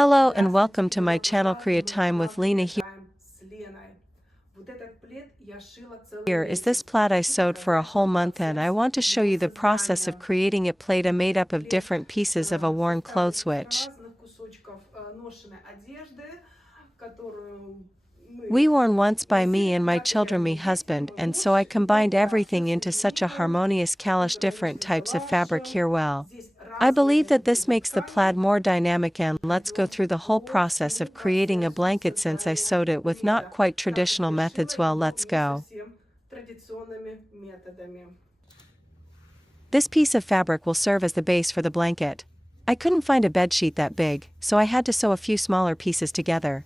Hello and welcome to my channel Create Time with Lena. Here is this plaid I sewed for a whole month, and I want to show you the process of creating it. Plaid made up of different pieces of a worn clothes switch. We worn once by me and my children, me husband, and so I combined everything into such a harmonious collage different types of fabric here. Well, I believe that this makes the plaid more dynamic, and let's go through the whole process of creating a blanket since I sewed it with not quite traditional methods. Well, let's go. This piece of fabric will serve as the base for the blanket. I couldn't find a bedsheet that big, so I had to sew a few smaller pieces together.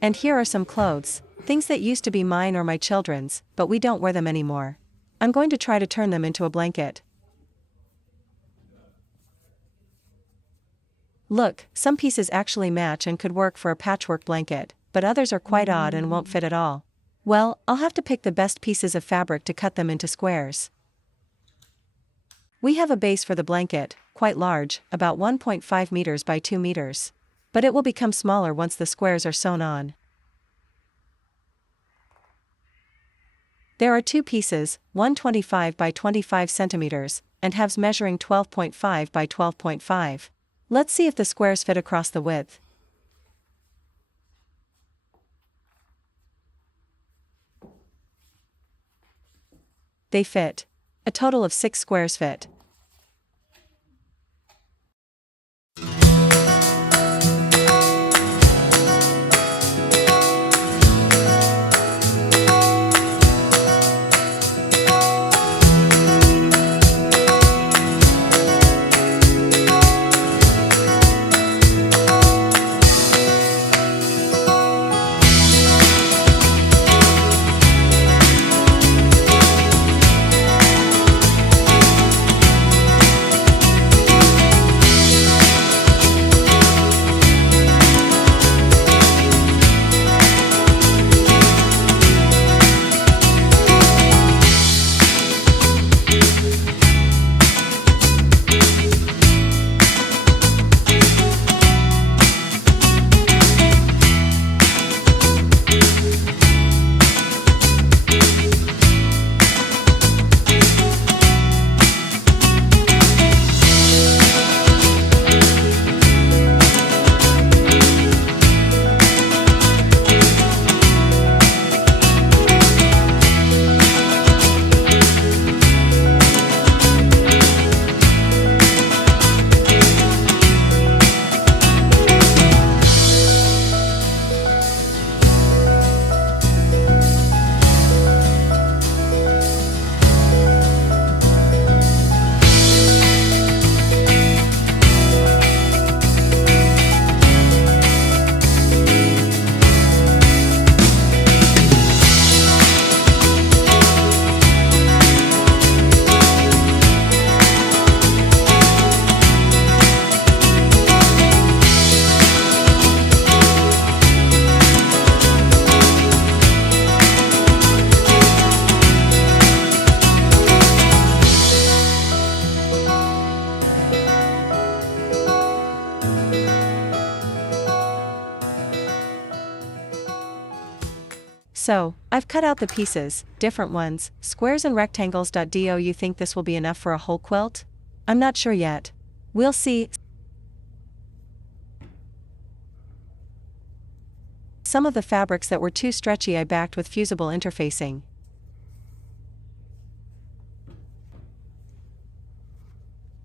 And here are some clothes, things that used to be mine or my children's, but we don't wear them anymore. I'm going to try to turn them into a blanket. Look, some pieces actually match and could work for a patchwork blanket, but others are quite odd and won't fit at all. Well, I'll have to pick the best pieces of fabric to cut them into squares. We have a base for the blanket, quite large, about 1.5 meters by 2 meters. But it will become smaller once the squares are sewn on. There are two pieces, one 25 by 25 centimeters, and halves measuring 12.5 by 12.5. Let's see if the squares fit across the width. They fit. A total of 6 squares fit. So, I've cut out the pieces, different ones, squares and rectangles. Do you think this will be enough for a whole quilt? I'm not sure yet. We'll see. Some of the fabrics that were too stretchy I backed with fusible interfacing.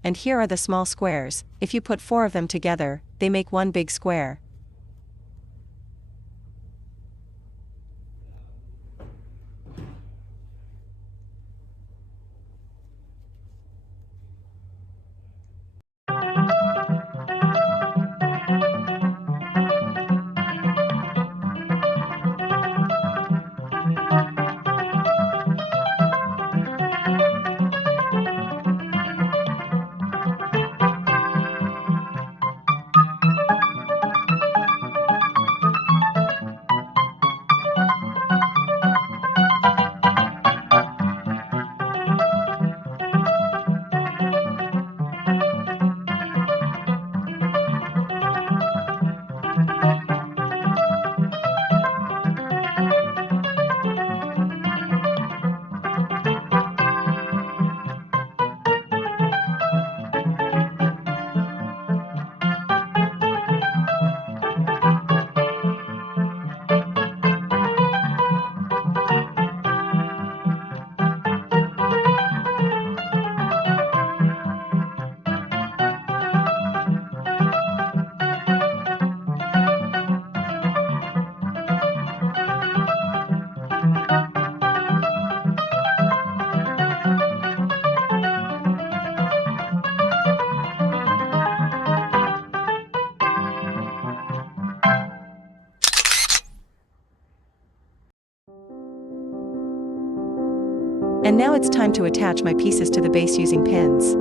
And here are the small squares. If you put 4 of them together, they make one big square. And now it's time to attach my pieces to the base using pins.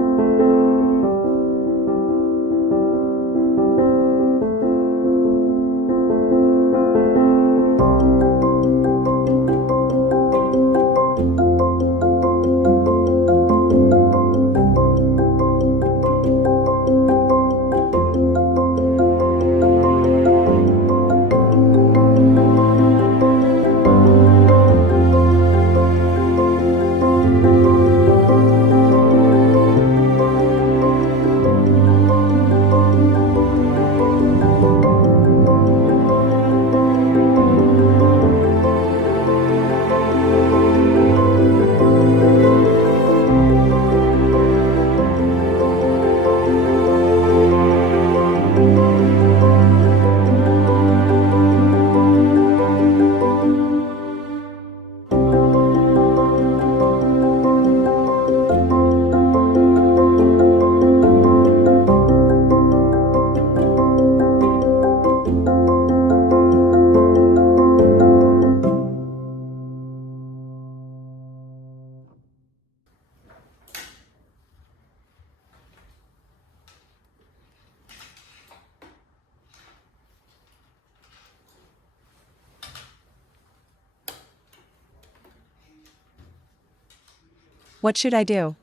What should I do?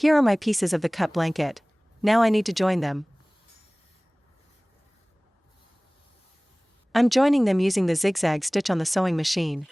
Here are my pieces of the cut blanket. Now I need to join them. I'm joining them using the zigzag stitch on the sewing machine.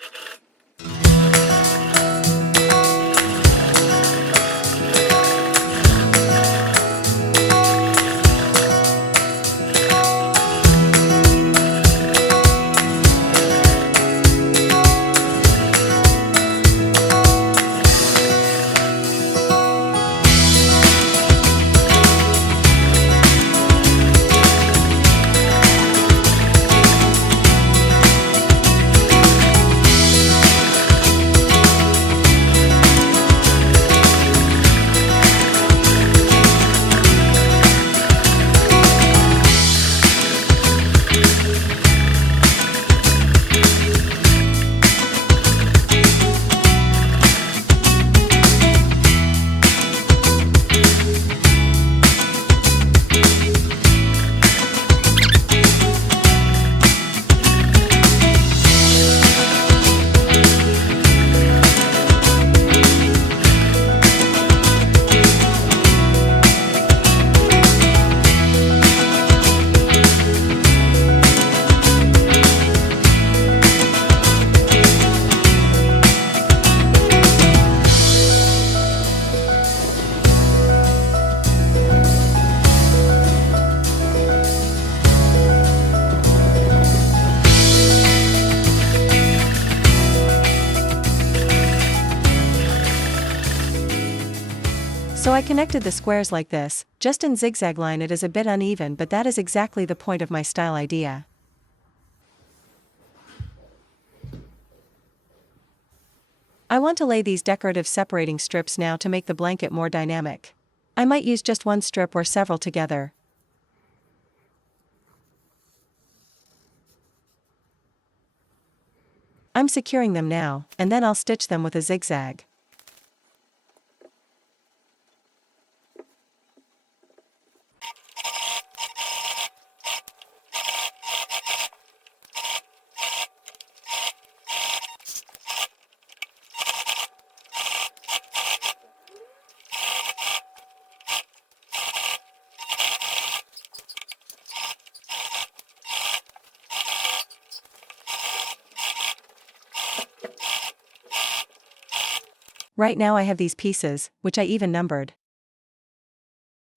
So I connected the squares like this, just in zigzag line. It is a bit uneven, but that is exactly the point of my style idea. I want to lay these decorative separating strips now to make the blanket more dynamic. I might use just one strip or several together. I'm securing them now, and then I'll stitch them with a zigzag. Right now I have these pieces, which I even numbered.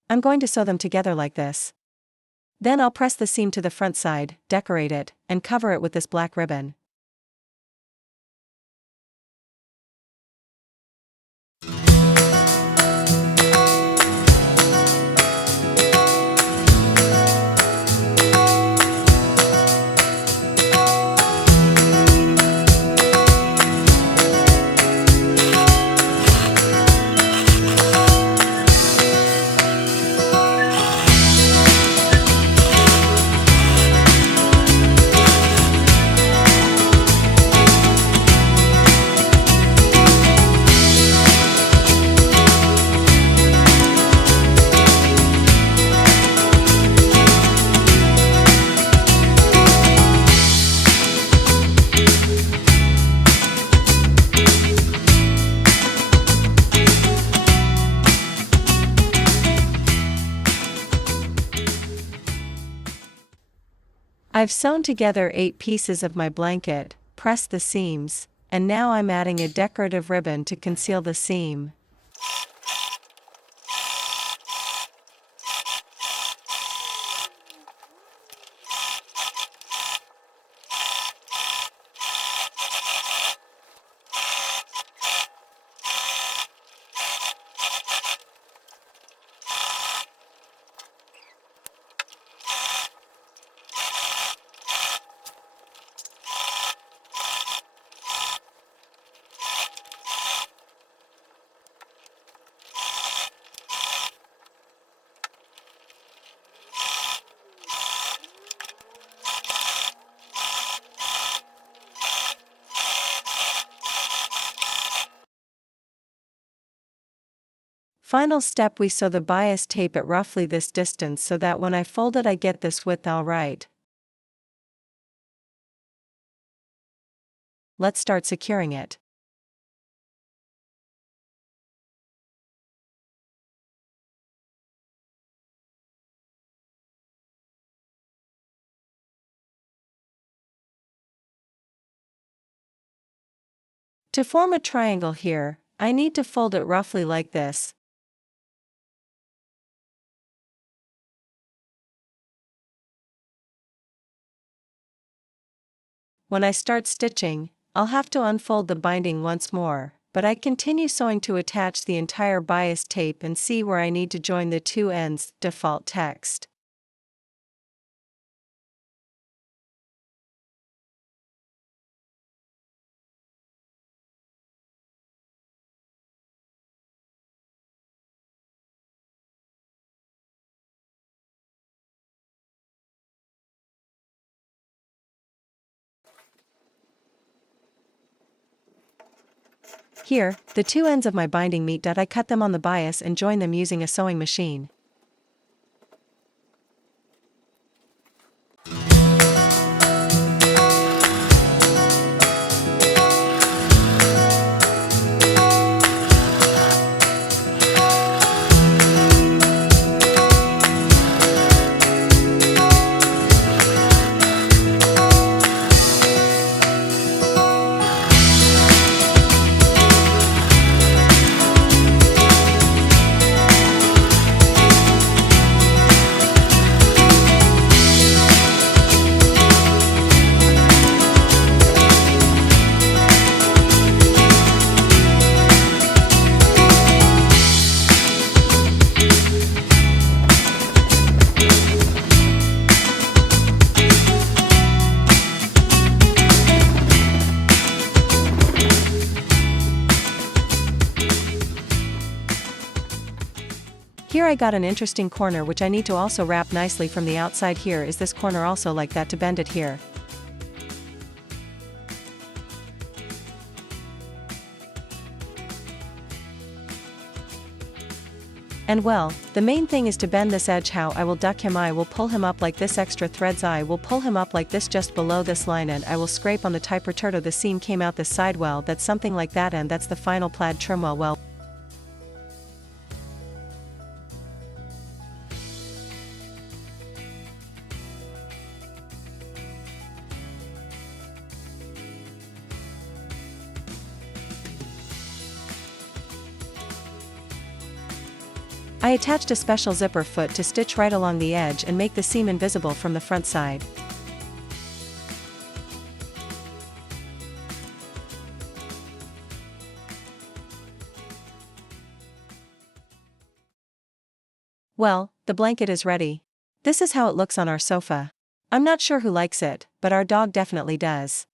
I'm going to sew them together like this. Then I'll press the seam to the front side, decorate it, and cover it with this black ribbon. I've sewn together 8 pieces of my blanket, pressed the seams, and now I'm adding a decorative ribbon to conceal the seam. Final step, we sew the bias tape at roughly this distance so that when I fold it I get this width all right. Let's start securing it. To form a triangle here, I need to fold it roughly like this. When I start stitching, I'll have to unfold the binding once more, but I continue sewing to attach the entire bias tape and see where I need to join the two ends. Default text. Here, the two ends of my binding meet. I cut them on the bias and join them using a sewing machine. I got an interesting corner which I need to also wrap nicely from the outside. Here is this corner also like that to bend it here. And well, the main thing is to bend this edge. How I will duck him: I will pull him up like this. Extra threads, I will pull him up like this just below this line, and I will scrape on the type returto. The seam came out this side. Well, that's something like that, and that's the final plaid trim. Well. I attached a special zipper foot to stitch right along the edge and make the seam invisible from the front side. Well, the blanket is ready. This is how it looks on our sofa. I'm not sure who likes it, but our dog definitely does.